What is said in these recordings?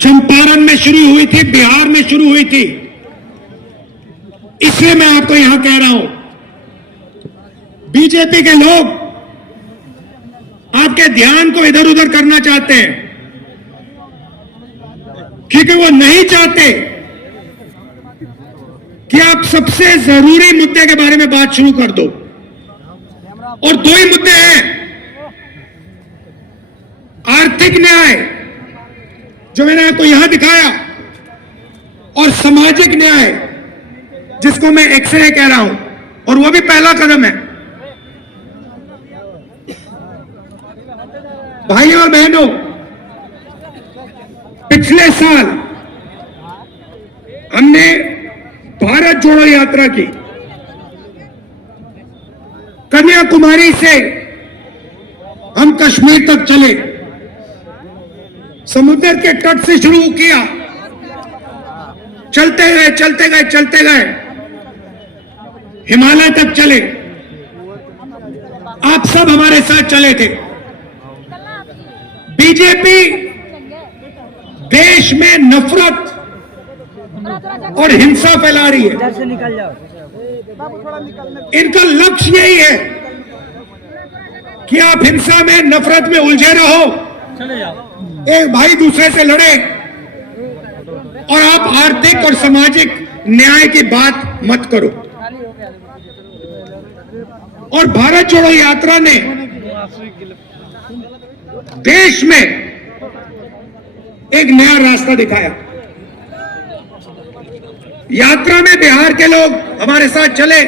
चंपारण में शुरू हुई थी, बिहार में शुरू हुई थी। इसलिए मैं आपको यहां कह रहा हूं, बीजेपी के लोग आपके ध्यान को इधर उधर करना चाहते हैं, क्योंकि वो नहीं चाहते कि आप सबसे जरूरी मुद्दे के बारे में बात शुरू कर दो। और दो ही मुद्दे हैं, आर्थिक न्याय जो मैंने आपको यहां दिखाया, और सामाजिक न्याय जिसको मैं एक्सरे कह रहा हूं, और वो भी पहला कदम है। भाइयों और बहनों, पिछले साल हमने भारत जोड़ो यात्रा की, कन्याकुमारी से हम कश्मीर तक चले, समुद्र के तट से शुरू किया, चलते गए चलते गए चलते गए, हिमालय तक चले। आप सब हमारे साथ चले थे। बीजेपी देश में नफरत और हिंसा फैला रही है। इनका लक्ष्य यही है कि आप हिंसा में, नफरत में उलझे रहो, एक भाई दूसरे से लड़े, और आप आर्थिक और सामाजिक न्याय की बात मत करो। और भारत जोड़ो यात्रा ने देश में एक नया रास्ता दिखाया। यात्रा में बिहार के लोग हमारे साथ चले,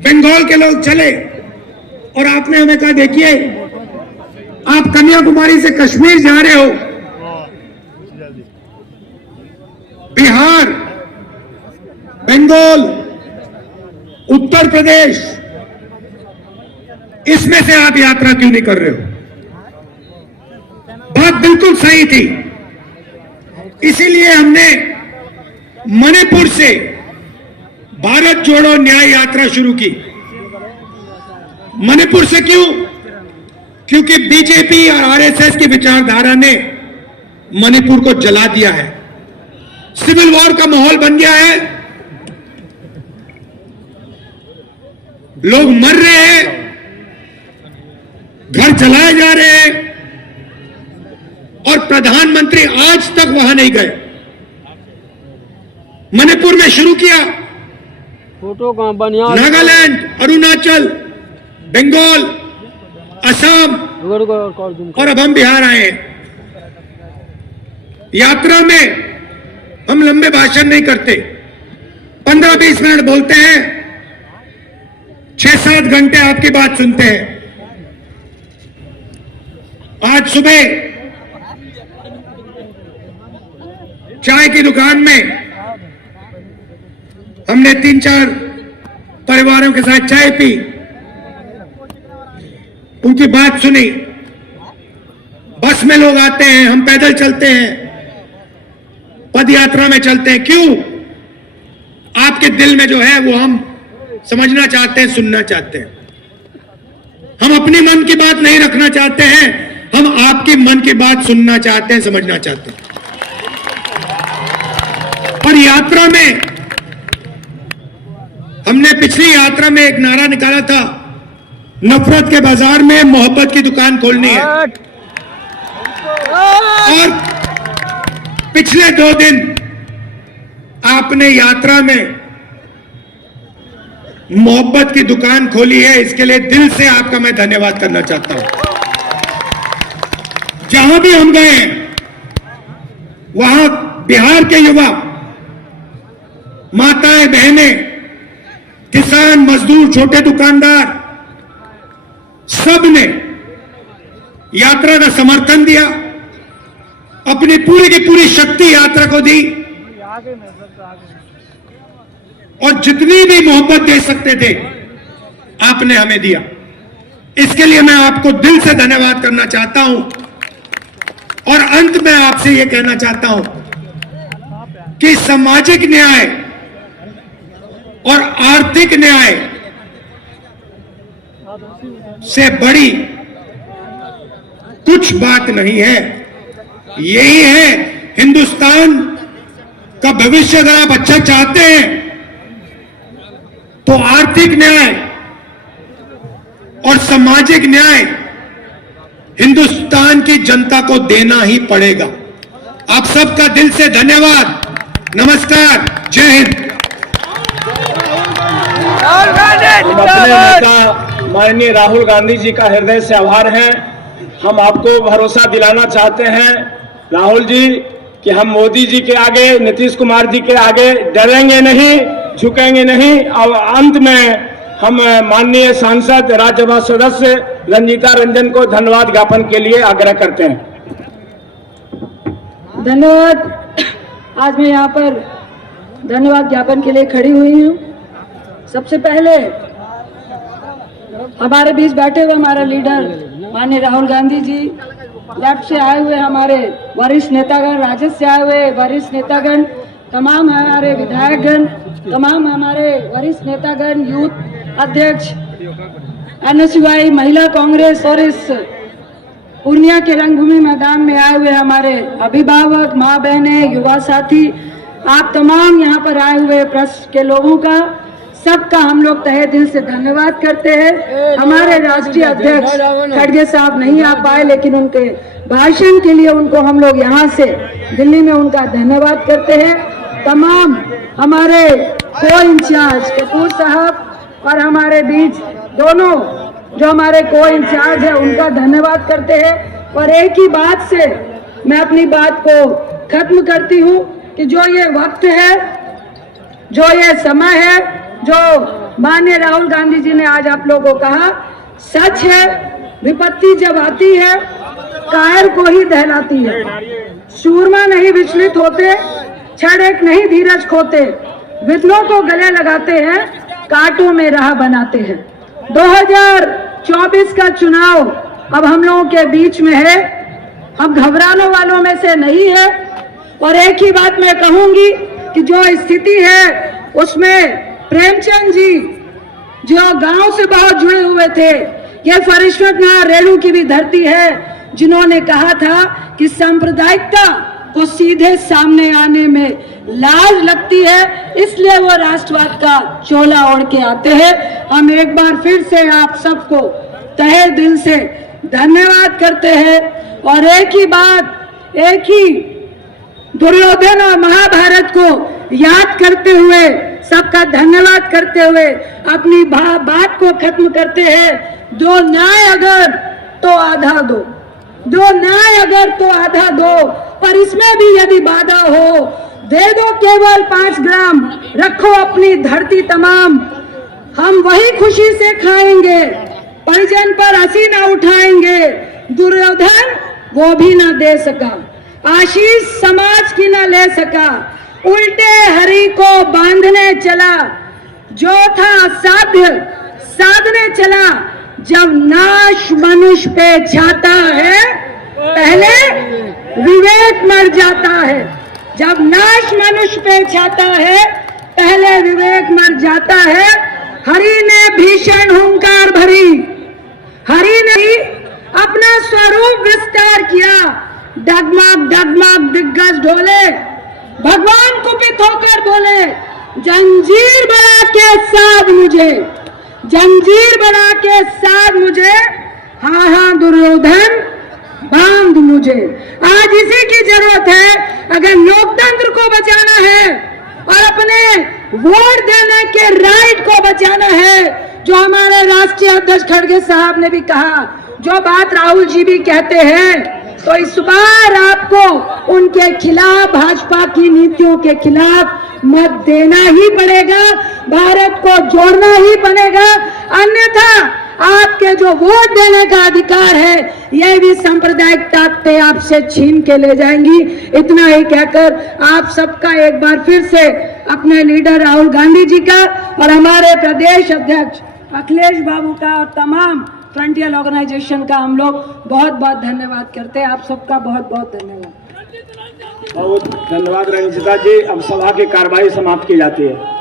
बंगाल के लोग चले, और आपने हमें कहा, देखिए आप कन्याकुमारी से कश्मीर जा रहे हो, बिहार, बंगाल, उत्तर प्रदेश, इसमें से आप यात्रा क्यों नहीं कर रहे हो? बात बिल्कुल सही थी। इसीलिए हमने मणिपुर से भारत जोड़ो न्याय यात्रा शुरू की। मणिपुर से क्यों? क्योंकि बीजेपी और आरएसएस की विचारधारा ने मणिपुर को जला दिया है। सिविल वॉर का माहौल बन गया है, लोग मर रहे हैं, घर जलाए जा रहे हैं, और प्रधानमंत्री आज तक वहां नहीं गए। मणिपुर में शुरू किया, फोटो कहां बनिया, नागालैंड, अरुणाचल, बंगाल, असम, और अब हम बिहार आए हैं। यात्रा में हम लंबे भाषण नहीं करते, 15-20 मिनट बोलते हैं, 6-7 घंटे आपकी बात सुनते हैं। आज सुबह चाय की दुकान में हमने 3-4 परिवारों के साथ चाय पी, उनकी बात सुनी। बस में लोग आते हैं, हम पैदल चलते हैं, पद यात्रा में चलते हैं। क्यों? आपके दिल में जो है वो हम समझना चाहते हैं, सुनना चाहते हैं। हम अपनी मन की बात नहीं रखना चाहते हैं, हम आपकी मन की बात सुनना चाहते हैं, समझना चाहते हैं। और यात्रा में हमने पिछली यात्रा में एक नारा निकाला था, नफरत के बाजार में मोहब्बत की दुकान खोलनी है। और पिछले 2 दिन आपने यात्रा में मोहब्बत की दुकान खोली है, इसके लिए दिल से आपका मैं धन्यवाद करना चाहता हूं। जहां भी हम गए वहां बिहार के युवा, माताएं, बहनें, किसान, मजदूर, छोटे दुकानदार, सब ने यात्रा का समर्थन दिया, अपनी पूरी की पूरी शक्ति यात्रा को दी, और जितनी भी मोहब्बत दे सकते थे आपने हमें दिया। इसके लिए मैं आपको दिल से धन्यवाद करना चाहता हूं। और अंत में आपसे यह कहना चाहता हूं कि सामाजिक न्याय और आर्थिक न्याय से बड़ी कुछ बात नहीं है। यही है हिंदुस्तान का भविष्य। अगर आप अच्छा चाहते हैं तो आर्थिक न्याय और सामाजिक न्याय हिंदुस्तान की जनता को देना ही पड़ेगा। आप सबका दिल से धन्यवाद। नमस्कार, जय हिंद। हम अपने नेता माननीय राहुल गांधी जी का हृदय से आभार है। हम आपको भरोसा दिलाना चाहते हैं राहुल जी कि हम मोदी जी के आगे, नीतीश कुमार जी के आगे डरेंगे नहीं, झुकेंगे नहीं। और अंत में हम माननीय सांसद राज्यसभा सदस्य रंजीता रंजन को धन्यवाद ज्ञापन के लिए आग्रह करते हैं। धन्यवाद। आज मैं यहाँ पर धन्यवाद ज्ञापन के लिए खड़ी हुई हूँ। सबसे पहले हमारे बीच बैठे हुए हमारा लीडर माननीय राहुल गांधी जी, लेफ्ट से आए हुए हमारे वरिष्ठ नेतागण, राजद से आए हुए वरिष्ठ नेतागण, तमाम हमारे विधायकगण, तमाम हमारे वरिष्ठ नेतागण, यूथ अध्यक्ष, NSY, महिला कांग्रेस और इस पूर्णिया के रंगभूमि मैदान में आए हुए हमारे अभिभावक, माँ बहने, युवा साथी, आप तमाम यहाँ पर आए हुए प्रेस के लोगों का, सबका हम लोग तहे दिल से धन्यवाद करते हैं। हमारे राष्ट्रीय अध्यक्ष खड़गे साहब नहीं आ पाए, लेकिन उनके भाषण के लिए उनको हम लोग यहाँ से दिल्ली में उनका धन्यवाद करते हैं। तमाम हमारे को इंचार्ज कपूर साहब और हमारे बीच दोनों जो हमारे को इंचार्ज है उनका धन्यवाद करते हैं। और एक ही बात से मैं अपनी बात को खत्म करती हूँ कि जो ये वक्त है, जो ये समय है, जो माननीय राहुल गांधी जी ने आज आप लोगों को कहा, सच है। विपत्ति जब आती है कायर को ही दहलाती है। सूरमा नहीं विचलित होते, छड़ेक नहीं धीरज खोते, विद्रोह को गले लगाते हैं, कांटों में राह बनाते हैं। 2024 का चुनाव अब हम लोगों के बीच में है, हम घबराने वालों में से नहीं है। और एक ही बात मैं कहूंगी कि जो स्थिति है उसमें प्रेमचंद जी जो गांव से बहुत जुड़े हुए थे, ये फरिश्वत रेणु की भी धरती है, जिन्होंने कहा था कि सांप्रदायिकता को सीधे सामने आने में लाज लगती है, इसलिए वो राष्ट्रवाद का चोला ओढ़ के आते हैं। हम एक बार फिर से आप सबको तहे दिल से धन्यवाद करते हैं। और एक ही बात, एक ही दुर्योधन और महाभारत को याद करते हुए, सबका धन्यवाद करते हुए अपनी बात को खत्म करते हैं। दो न्याय अगर तो आधा दो, दो न्याय अगर तो आधा दो, पर इसमें भी यदि बाधा हो, दे दो केवल 5 ग्राम, रखो अपनी धरती तमाम। हम वही खुशी से खाएंगे, परिजन पर हंसी ना उठाएंगे। दुर्योधन वो भी ना दे सका, आशीष समाज की ना ले सका, उल्टे हरि को बांधने चला, जो था साध्य साधने चला। जब नाश मनुष्य पे छाता है, पहले विवेक मर जाता है। जब नाश मनुष्य पे छाता है, पहले विवेक मर जाता है। हरि ने भीषण हुंकार भरी, हरि ने अपना स्वरूप विस्तार किया। डगमग डगमग दिग्गज ढोले, भगवान कुपित होकर बोले, जंजीर बना के साध मुझे, जंजीर बना के साध मुझे, हाँ हाँ दुर्योधन बांध मुझे। आज इसी की जरूरत है। अगर लोकतंत्र को बचाना है और अपने वोट देने के राइट को बचाना है, जो हमारे राष्ट्रीय अध्यक्ष खड़गे साहब ने भी कहा, जो बात राहुल जी भी कहते हैं, तो इस बार आपको उनके खिलाफ, भाजपा की नीतियों के खिलाफ मत देना ही पड़ेगा, भारत को जोड़ना ही पड़ेगा। अन्यथा आपके जो वोट देने का अधिकार है, यह भी सांप्रदायिक ताकतें आपसे छीन के ले जाएंगी। इतना ही कहकर आप सबका एक बार फिर से अपने लीडर राहुल गांधी जी का और हमारे प्रदेश अध्यक्ष अखिलेश बाबू का और तमाम फ्रंटियर ऑर्गेनाइजेशन का हम लोग बहुत बहुत धन्यवाद करते हैं। आप सबका बहुत बहुत धन्यवाद। बहुत धन्यवाद रंजीता जी। अब सभा की कार्रवाई समाप्त की जाती है।